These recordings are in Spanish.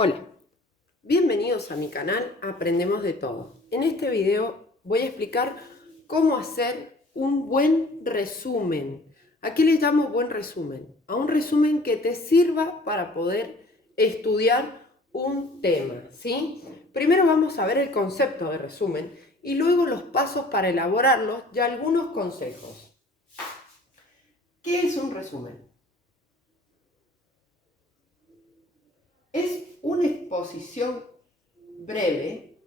Hola, bienvenidos a mi canal Aprendemos de Todo. En este video voy a explicar cómo hacer un buen resumen. ¿A qué le llamo buen resumen? A un resumen que te sirva para poder estudiar un tema, ¿sí? Primero vamos a ver el concepto de resumen y luego los pasos para elaborarlo y algunos consejos. ¿Qué es un resumen? Es una exposición breve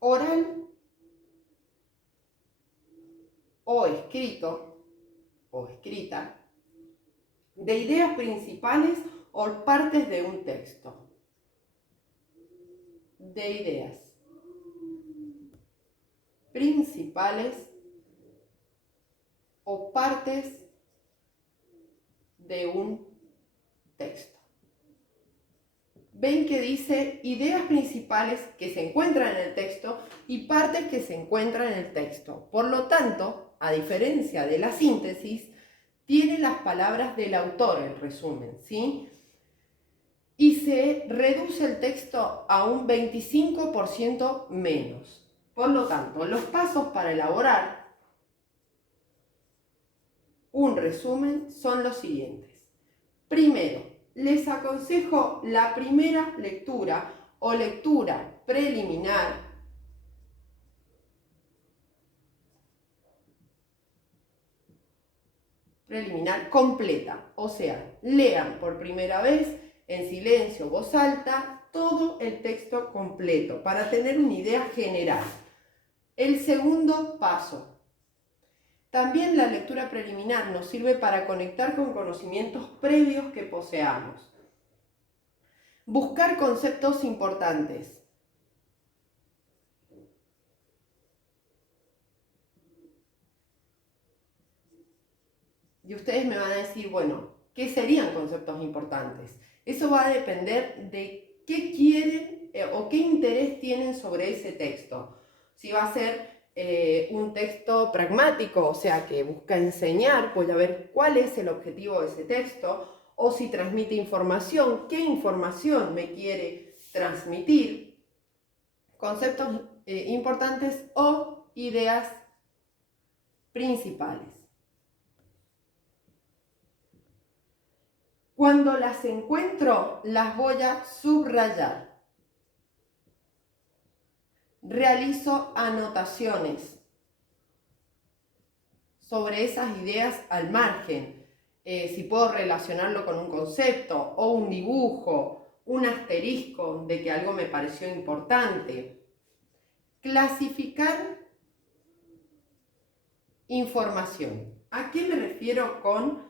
oral o escrito o escrita de ideas principales o partes de un texto. De ideas principales o partes de un texto. Ven que dice ideas principales que se encuentran en el texto y partes que se encuentran en el texto. Por lo tanto, a diferencia de la síntesis, tiene las palabras del autor el resumen, ¿sí? Y se reduce el texto a un 25% menos. Por lo tanto, los pasos para elaborar un resumen son los siguientes. Primero, les aconsejo la primera lectura o lectura preliminar completa. O sea, lean por primera vez en silencio, voz alta, todo el texto completo para tener una idea general. El segundo paso. También la lectura preliminar nos sirve para conectar con conocimientos previos que poseamos. Buscar conceptos importantes. Y ustedes me van a decir, bueno, ¿qué serían conceptos importantes? Eso va a depender de qué quieren o qué interés tienen sobre ese texto. Si va a ser un texto pragmático, o sea, que busca enseñar, voy a ver cuál es el objetivo de ese texto, o si transmite información, qué información me quiere transmitir, conceptos importantes o ideas principales. Cuando las encuentro, las voy a subrayar. Realizo anotaciones sobre esas ideas al margen. Si puedo relacionarlo con un concepto o un dibujo, un asterisco de que algo me pareció importante. Clasificar información. ¿A qué me refiero con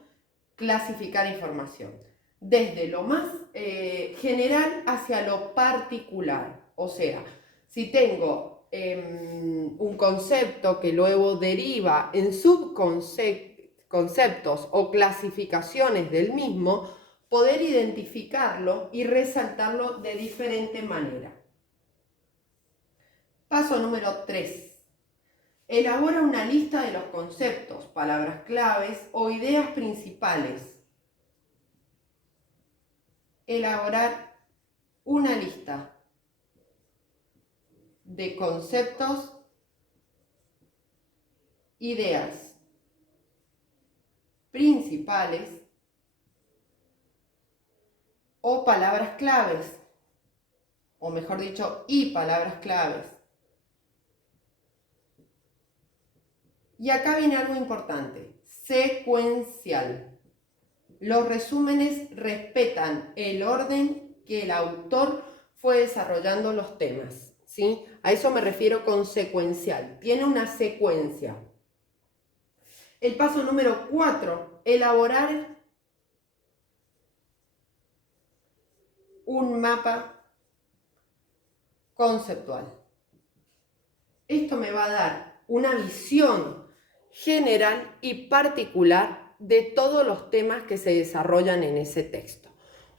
clasificar información? Desde lo más general hacia lo particular. O sea, si tengo un concepto que luego deriva en subconceptos o clasificaciones del mismo, poder identificarlo y resaltarlo de diferente manera. Paso número 3. Elabora una lista de los conceptos, palabras claves o ideas principales. Elaborar una lista de conceptos, ideas principales o palabras claves, o mejor dicho, y palabras claves. Y acá viene algo importante, secuencial. Los resúmenes respetan el orden que el autor fue desarrollando los temas, ¿sí? A eso me refiero con secuencial. Tiene una secuencia. El paso número 4, elaborar un mapa conceptual. Esto me va a dar una visión general y particular de todos los temas que se desarrollan en ese texto.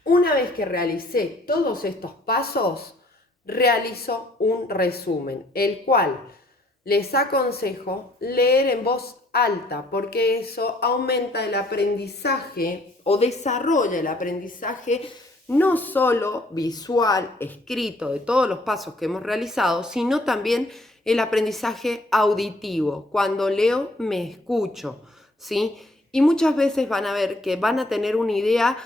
Una vez que realicé todos estos pasos, realizo un resumen, el cual les aconsejo leer en voz alta, porque eso aumenta el aprendizaje o desarrolla el aprendizaje no solo visual, escrito, de todos los pasos que hemos realizado, sino también el aprendizaje auditivo. Cuando leo, me escucho, ¿sí? Y muchas veces van a ver que van a tener una idea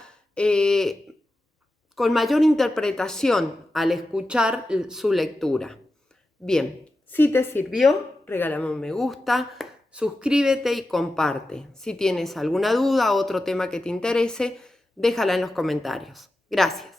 con mayor interpretación al escuchar su lectura. Bien, si te sirvió, regálame un me gusta, suscríbete y comparte. Si tienes alguna duda o otro tema que te interese, déjala en los comentarios. Gracias.